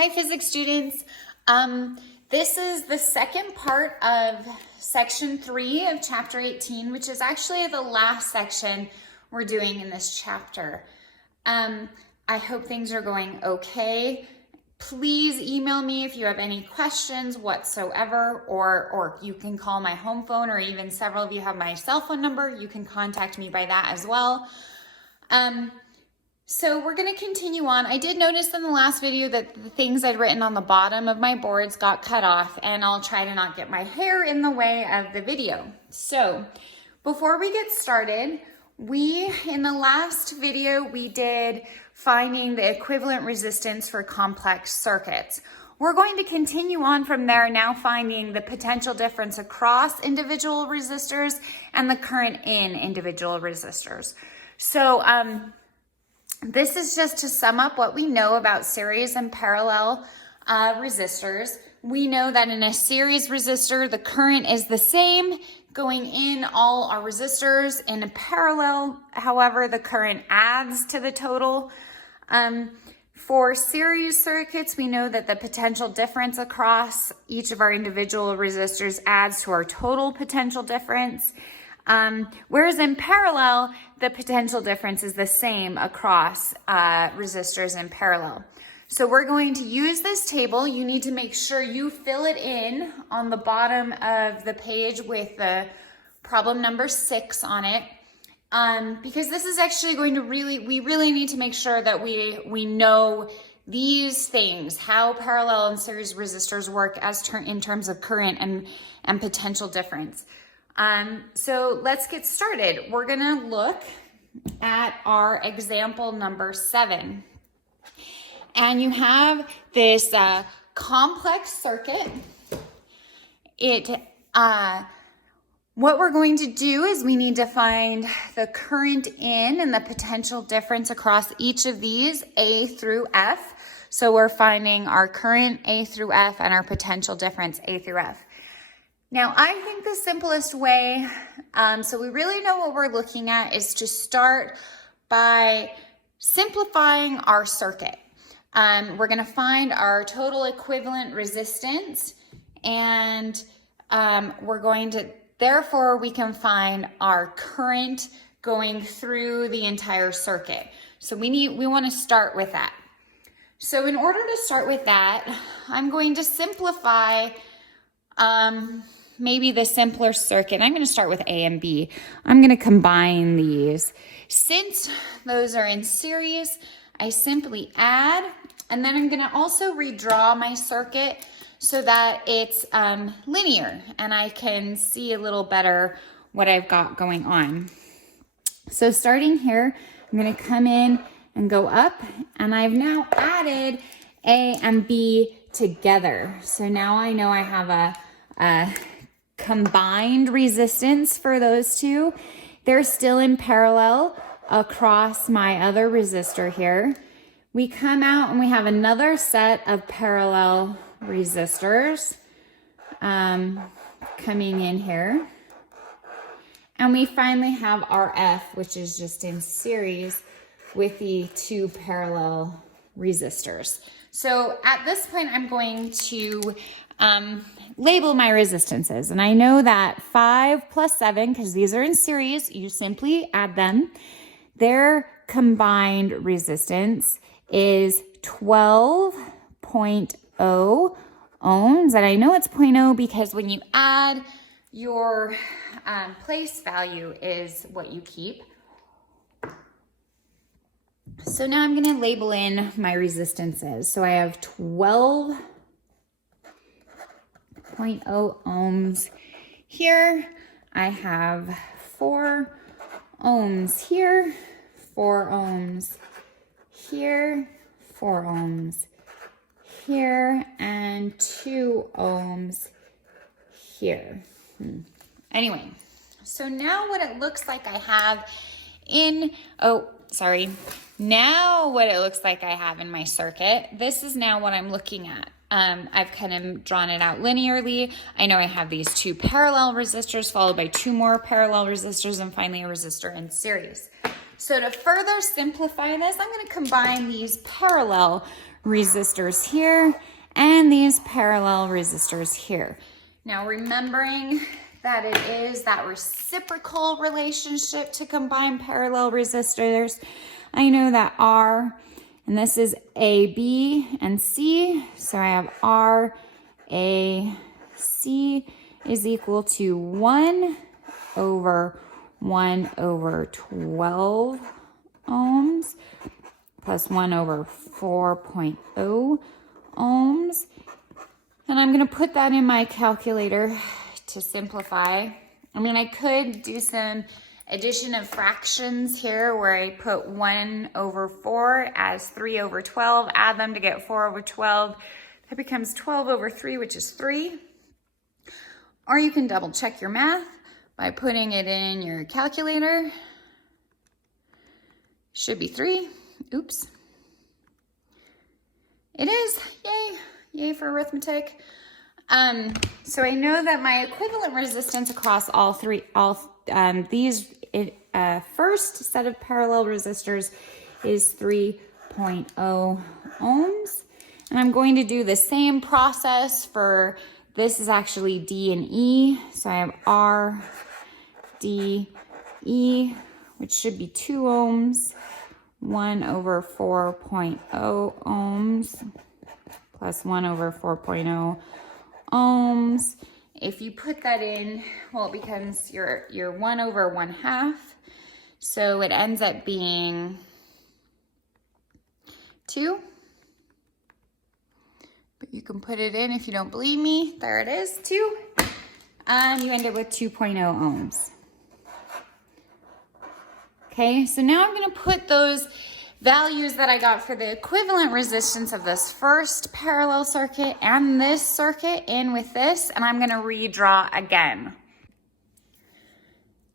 Hi, physics students. This is the second part of section 3 of chapter 18, which is actually the last section we're doing in this chapter. I hope things are going okay. Please email me if you have any questions whatsoever, or you can call my home phone, or even several of you have my cell phone number. You can contact me by that as well. So we're going to continue on. I did notice in the last video that the things I'd written on the bottom of my boards got cut off, and I'll try to not get my hair in the way of the video. So before we get started, in the last video, we did finding the equivalent resistance for complex circuits. We're going to continue on from there, now finding the potential difference across individual resistors and the current in individual resistors. So, this is just to sum up what we know about series and parallel resistors. We know that in a series resistor, the current is the same going in all our resistors. In a parallel, however, the current adds to the total. For series circuits, we know that the potential difference across each of our individual resistors adds to our total potential difference. Whereas in parallel, the potential difference is the same across resistors in parallel. So we're going to use this table. You need to make sure you fill it in on the bottom of the page with the problem number 6 on it. Because this is actually going to we really need to make sure that we know these things, how parallel and series resistors work in terms of current and potential difference. So let's get started. We're gonna look at our example number 7. And you have this complex circuit. What we're going to do is we need to find the current in and the potential difference across each of these, A through F. So we're finding our current A through F and our potential difference A through F. Now, I think the simplest way, so we really know what we're looking at, is to start by simplifying our circuit. We're going to find our total equivalent resistance, and therefore we can find our current going through the entire circuit. So we want to start with that. So in order to start with that, I'm going to simplify maybe the simpler circuit. I'm going to start with A and B. I'm going to combine these. Since those are in series, I simply add, and then I'm going to also redraw my circuit so that it's linear and I can see a little better what I've got going on. So starting here, I'm going to come in and go up, and I've now added A and B together. So now I know I have a combined resistance for those two. They're still in parallel across my other resistor here. We come out and we have another set of parallel resistors coming in here. And we finally have our F, which is just in series with the two parallel resistors. So at this point, I'm going to label my resistances. And I know that 5 plus 7, because these are in series, you simply add them. Their combined resistance is 12.0 ohms. And I know it's 0.0 because when you add, your place value is what you keep. So now I'm going to label in my resistances. So I have 12.0 ohms here. I have 4 ohms here, 4 ohms here, 4 ohms here, and 2 ohms here. Anyway, so now what it looks like I have now what it looks like I have in my circuit, this is now what I'm looking at. I've kind of drawn it out linearly. I know I have these 2 parallel resistors followed by 2 more parallel resistors and finally a resistor in series. So to further simplify this, I'm going to combine these parallel resistors here and these parallel resistors here. Now remembering that it is that reciprocal relationship to combine parallel resistors, I know that R, and this is A, B, and C, so I have R, A, C is equal to 1 over 1 over 12 ohms plus 1 over 4.0 ohms. And I'm going to put that in my calculator to simplify. I mean, I could do some addition of fractions here where I put 1 over 4 as 3 over 12, add them to get 4 over 12. That becomes 12 over 3, which is 3. Or you can double check your math by putting it in your calculator. Should be 3. Oops. It is. Yay. Yay for arithmetic. So I know that my equivalent resistance across all these first set of parallel resistors is 3.0 ohms. And I'm going to do the same process for, this is actually D and E. So I have R, D, E, which should be 2 ohms, 1 over 4.0 ohms, plus 1 over 4.0 ohms. If you put that in, well, it becomes your 1 over 1/2. So it ends up being 2. But you can put it in if you don't believe me. There it is, 2. And you end up with 2.0 ohms. Okay, so now I'm going to put those values that I got for the equivalent resistance of this first parallel circuit and this circuit in with this, and I'm going to redraw again.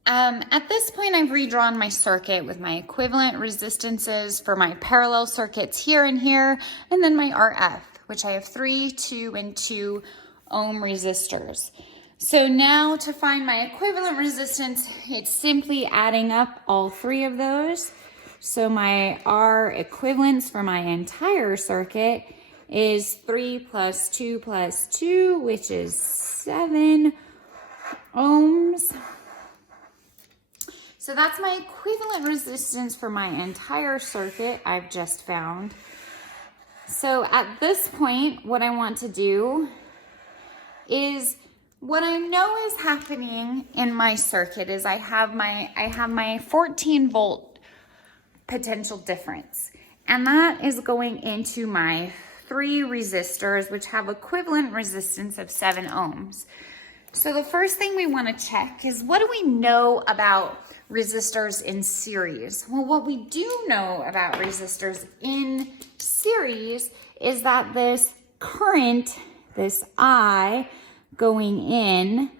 At this point, I've redrawn my circuit with my equivalent resistances for my parallel circuits here and here, and then my RF, which I have 3, 2, and 2 ohm resistors. So now to find my equivalent resistance, it's simply adding up all 3 of those. So my R equivalence for my entire circuit is 3 plus 2 plus 2, which is 7 ohms. So that's my equivalent resistance for my entire circuit I've just found. So at this point, what I want to do is, what I know is happening in my circuit is I have my 14 volt potential difference, and that is going into my 3 resistors, which have equivalent resistance of 7 ohms. So the first thing we want to check is, what do we know about resistors in series? Well, what we do know about resistors in series is that this current, this I going in,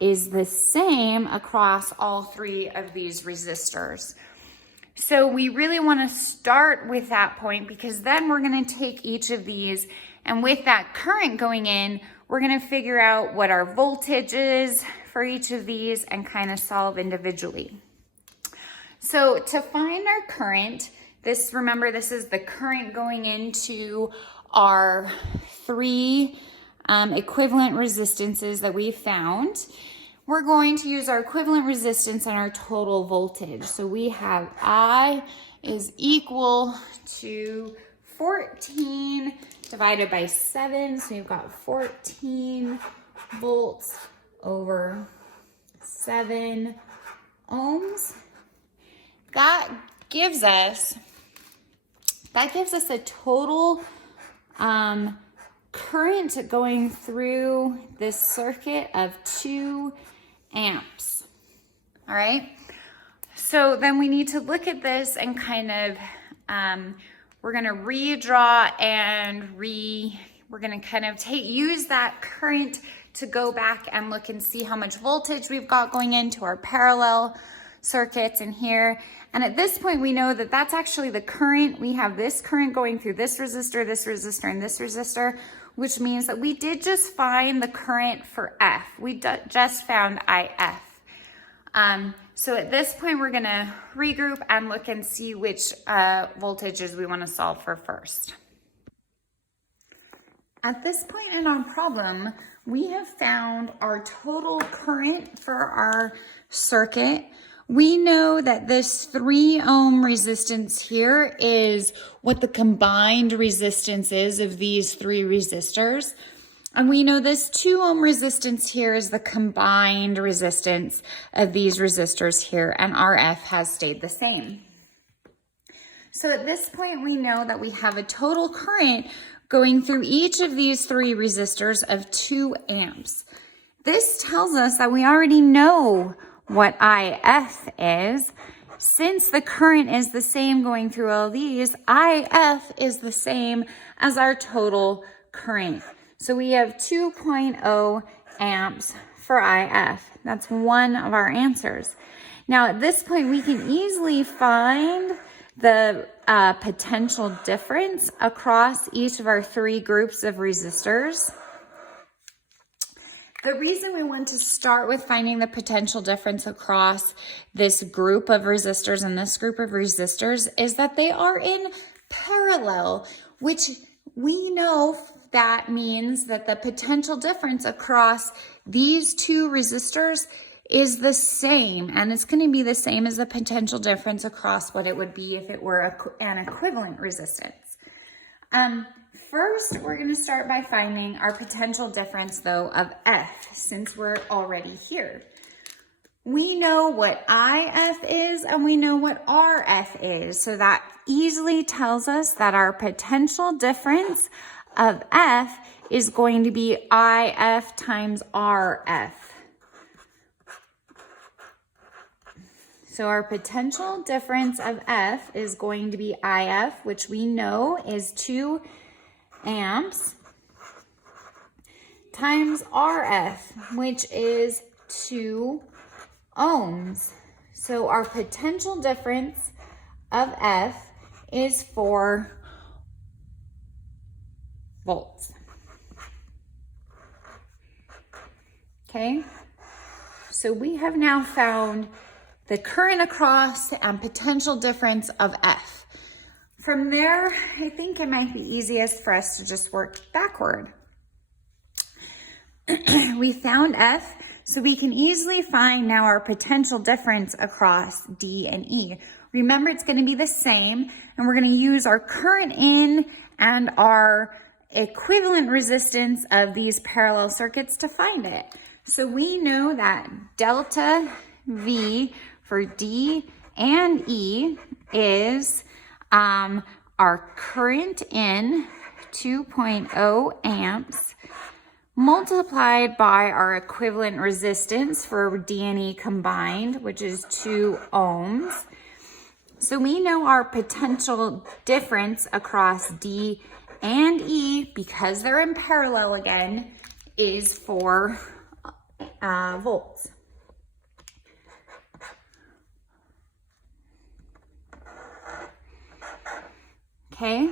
is the same across all 3 of these resistors. So we really want to start with that point, because then we're going to take each of these, and with that current going in, we're going to figure out what our voltage is for each of these and kind of solve individually. So to find our current, remember this is the current going into our 3 equivalent resistances that we found. We're going to use our equivalent resistance and our total voltage. So we have I is equal to 14 divided by 7. So you've got 14 volts over 7 ohms. That gives us a total current going through this circuit of 2 amps. All right. So then we need to look at this and kind of, we're going to redraw and we're going to kind of use that current to go back and look and see how much voltage we've got going into our parallel circuits in here. And at this point, we know that that's actually the current. We have this current going through this resistor, and this resistor, which means that we did just find the current for F. We just found IF. So at this point, we're gonna regroup and look and see which voltages we wanna solve for first. At this point in our problem, we have found our total current for our circuit. We know that this 3 ohm resistance here is what the combined resistance is of these 3 resistors. And we know this 2 ohm resistance here is the combined resistance of these resistors here, and RF has stayed the same. So at this point, we know that we have a total current going through each of these 3 resistors of 2 amps. This tells us that we already know what IF is. Since the current is the same going through all these, IF is the same as our total current. So we have 2.0 amps for IF. That's one of our answers. Now at this point, we can easily find the potential difference across each of our 3 groups of resistors. The reason we want to start with finding the potential difference across this group of resistors and this group of resistors is that they are in parallel, which we know that means that the potential difference across these 2 resistors is the same, and it's going to be the same as the potential difference across what it would be if it were an equivalent resistance. First, we're going to start by finding our potential difference, though, of F, since we're already here. We know what IF is, and we know what RF is, so that easily tells us that our potential difference of F is going to be IF times RF. So our potential difference of F is going to be IF, which we know is 2 amps, times RF, which is 2 ohms. So our potential difference of F is 4 volts. Okay, so we have now found the current across and potential difference of F. From there, I think it might be easiest for us to just work backward. We found F, so we can easily find now our potential difference across D and E. Remember, it's going to be the same, and we're going to use our current in and our equivalent resistance of these parallel circuits to find it. So we know that delta V for D and E is our current in 2.0 amps multiplied by our equivalent resistance for D and E combined, which is 2 ohms. So we know our potential difference across D and E, because they're in parallel again, is 4 volts. Okay,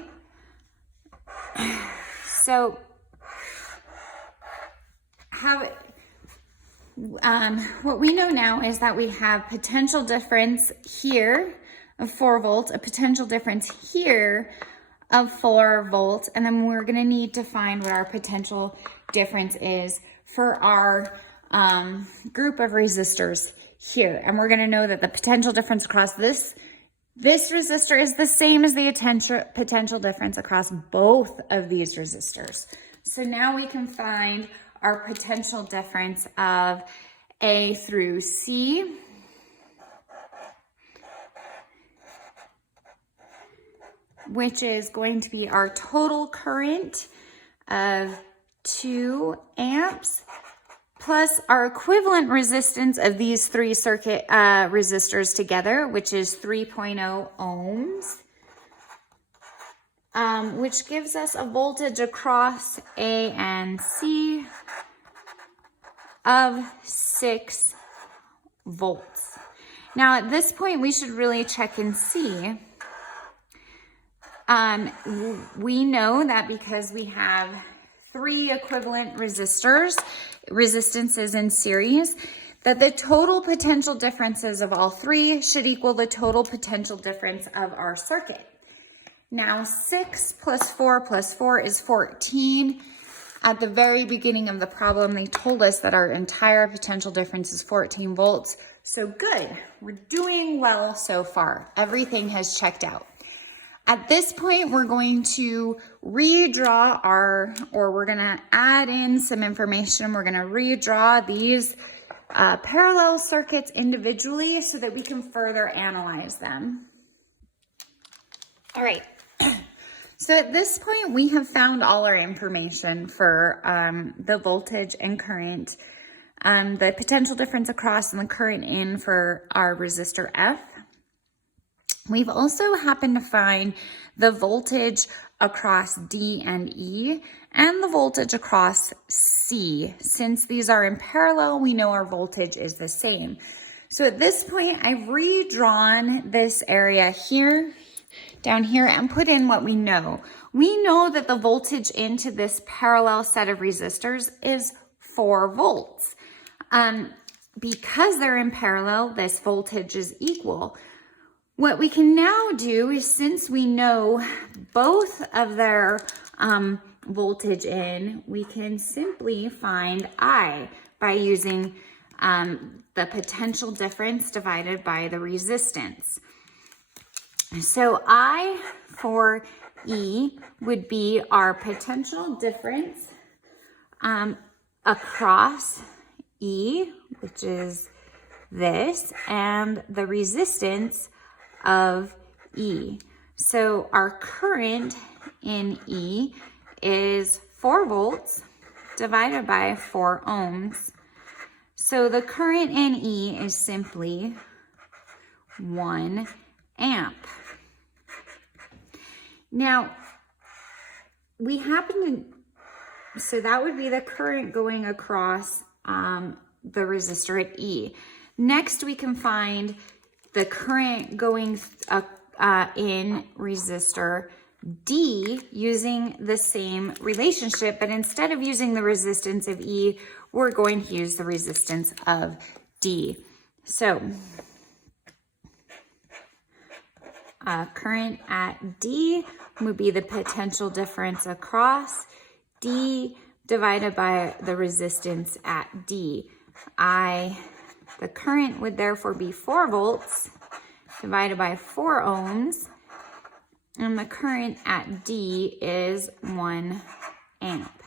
so what we know now is that we have potential difference here of 4 volts, a potential difference here of 4 volts, and then we're going to need to find what our potential difference is for our group of resistors here. And we're going to know that the potential difference across this resistor is the same as the potential difference across both of these resistors. So now we can find our potential difference of A through C. Which is going to be our total current of 2 amps plus our equivalent resistance of these 3 circuit resistors together, which is 3.0 ohms, which gives us a voltage across A and C of 6 volts. Now at this point, we should really check and see. We know that because we have 3 equivalent resistances in series, that the total potential differences of all three should equal the total potential difference of our circuit. Now 6 plus 4 is 14. At the very beginning of the problem, they told us that our entire potential difference is 14 volts. So good, we're doing well so far. Everything has checked out. At this point, we're going to redraw we're gonna add in some information. We're gonna redraw these parallel circuits individually so that we can further analyze them. All right. So at this point, we have found all our information for the voltage and current, the potential difference across and the current in for our resistor F. We've also happened to find the voltage across D and E and the voltage across C. Since these are in parallel, we know our voltage is the same. So at this point, I've redrawn this area here, down here, and put in what we know. We know that the voltage into this parallel set of resistors is 4 volts. Because they're in parallel, this voltage is equal. What we can now do is, since we know both of their voltage in, we can simply find I by using the potential difference divided by the resistance. So I for E would be our potential difference across E, which is this, and the resistance of E. So our current in E is 4 volts divided by 4 ohms. So the current in E is simply 1 amp. Now, we happen to, so that would be the current going across the resistor at E. Next, we can find the current going in resistor D using the same relationship, but instead of using the resistance of E, we're going to use the resistance of D. So, current at D would be the potential difference across D divided by the resistance at D. The current would therefore be 4 volts divided by 4 ohms, and the current at D is 1 amp.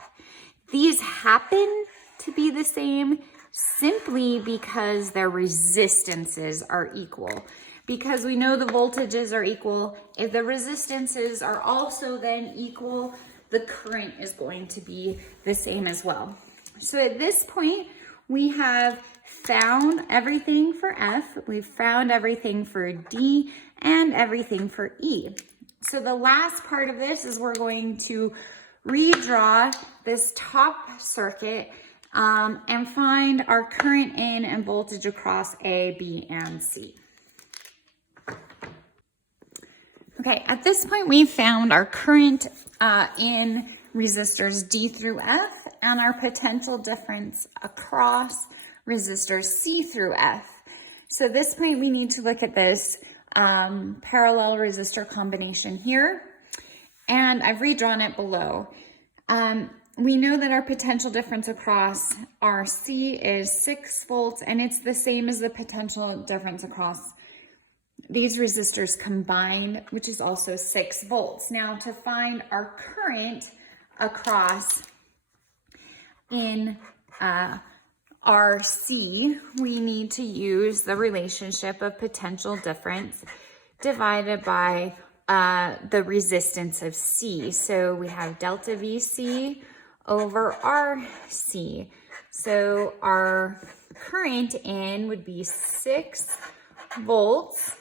These happen to be the same simply because their resistances are equal. Because we know the voltages are equal, if the resistances are also then equal, the current is going to be the same as well. So at this point, we have found everything for F, we've found everything for D, and everything for E. So the last part of this is we're going to redraw this top circuit and find our current in and voltage across A, B, and C. Okay, at this point we've found our current in resistors D through F and our potential difference across resistors C through F. So at this point we need to look at this parallel resistor combination here, and I've redrawn it below. We know that our potential difference across RC is 6 volts, and it's the same as the potential difference across these resistors combined, which is also 6 volts. Now, to find our current across in RC, we need to use the relationship of potential difference divided by the resistance of C. So we have delta VC over RC. So our current in would be 6 volts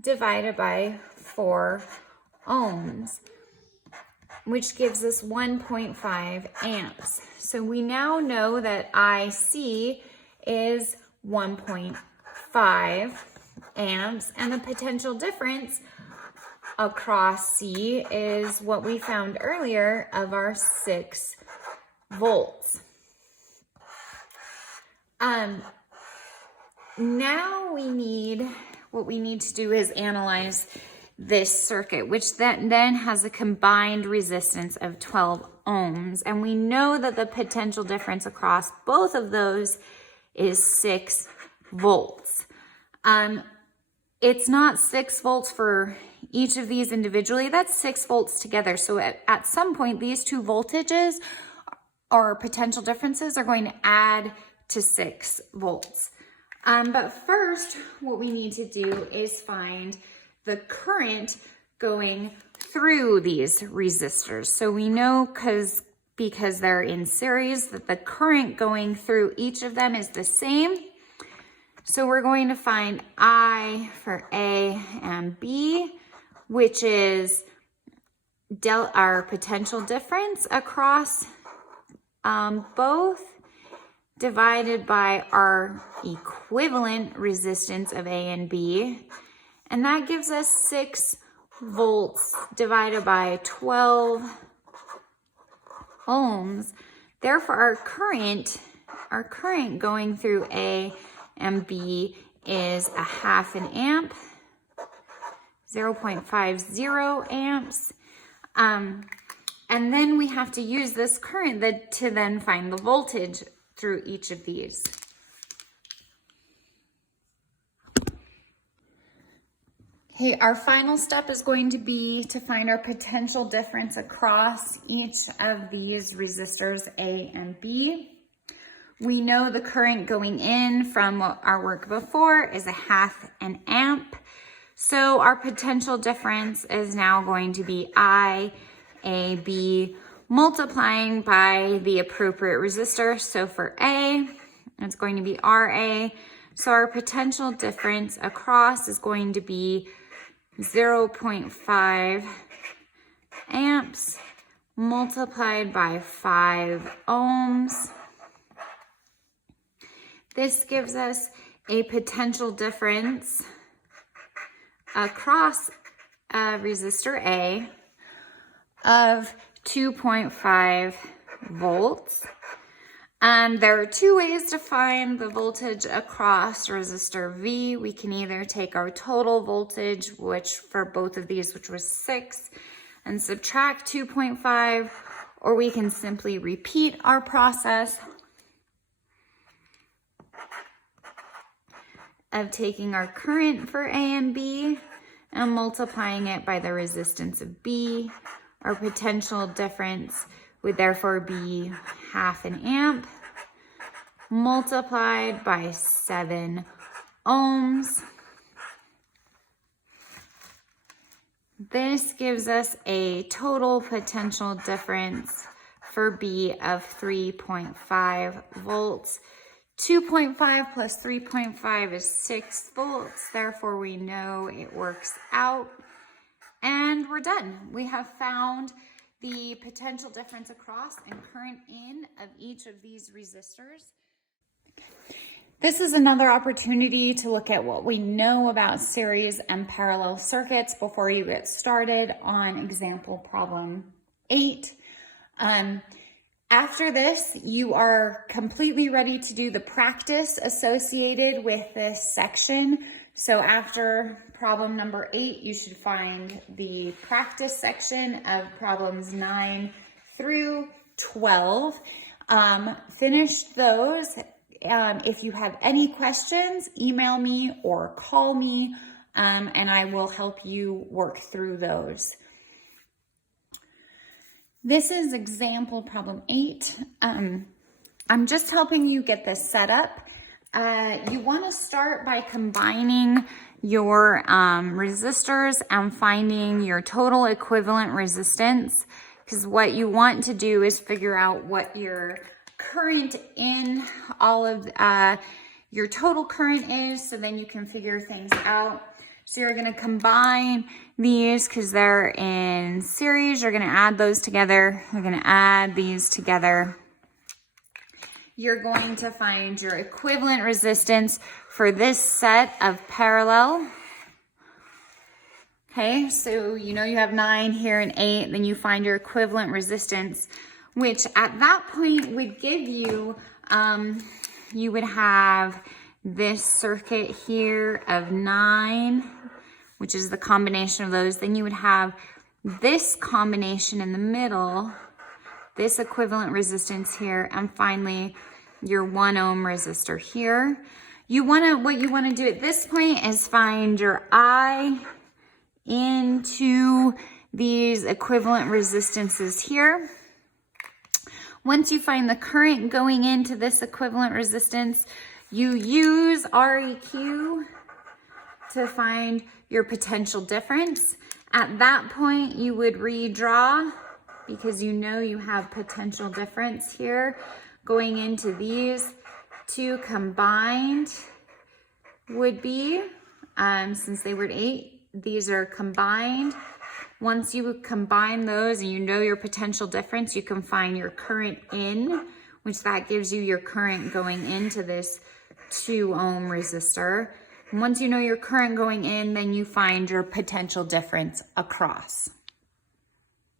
divided by 4 ohms, which gives us 1.5 amps. So we now know that IC is 1.5 amps, and the potential difference across C is what we found earlier of our 6 volts. Now what we need to do is analyze this circuit, which then has a combined resistance of 12 ohms. And we know that the potential difference across both of those is 6 volts. It's not 6 volts for each of these individually, that's 6 volts together. So at some point, these two voltages or potential differences are going to add to 6 volts. But first, what we need to do is find the current going through these resistors. So we know because they're in series that the current going through each of them is the same. So we're going to find I for A and B, which is our potential difference across both, divided by our equivalent resistance of A and B. And that gives us 6 volts divided by 12 ohms. Therefore, our current going through A and B is a half an amp, 0.50 amps. And then we have to use this current to then find the voltage through each of these. Okay, our final step is going to be to find our potential difference across each of these resistors A and B. We know the current going in from our work before is a half an amp. So our potential difference is now going to be IAB multiplying by the appropriate resistor. So for A, it's going to be RA. So our potential difference across is going to be 0.5 amps multiplied by 5 ohms. This gives us a potential difference across resistor A of 2.5 volts. There are two ways to find the voltage across resistor V. We can either take our total voltage, which for both of these, which was 6, and subtract 2.5, or we can simply repeat our process of taking our current for A and B and multiplying it by the resistance of B. Our potential difference would therefore be half an amp multiplied by 7 ohms. This gives us a total potential difference for B of 3.5 volts. 2.5 plus 3.5 is 6 volts. Therefore, we know it works out. And we're done. We have found the potential difference across and current in of each of these resistors. This is another opportunity to look at what we know about series and parallel circuits before you get started on example problem 8. After this, you are completely ready to do the practice associated with this section. So after problem number 8, you should find the practice section of problems 9 through 12. Finish those. If you have any questions, email me or call me, and I will help you work through those. This is example problem 8. I'm just helping you get this set up. You want to start by combining your resistors and finding your total equivalent resistance, because what you want to do is figure out what your current in all of your total current is, so then you can figure things out. So you're going to combine these because they're in series. You're going to add those together. You're going to add these together. You're going to find your equivalent resistance for this set of parallel. Okay, so you know you have 9 here and 8, then you find your equivalent resistance, which at that point would give you, you would have this circuit here of 9, which is the combination of those. Then you would have this combination in the middle, this equivalent resistance here, and finally your 1 ohm resistor here. What you wanna do at this point is find your I into these equivalent resistances here. Once you find the current going into this equivalent resistance, you use REQ to find your potential difference. At that point, you would redraw because you know you have potential difference here going into these two combined would be, since they were 8, these are combined. Once you combine those and you know your potential difference, you can find your current in, which that gives you your current going into this 2 ohm resistor. And once you know your current going in, then you find your potential difference across.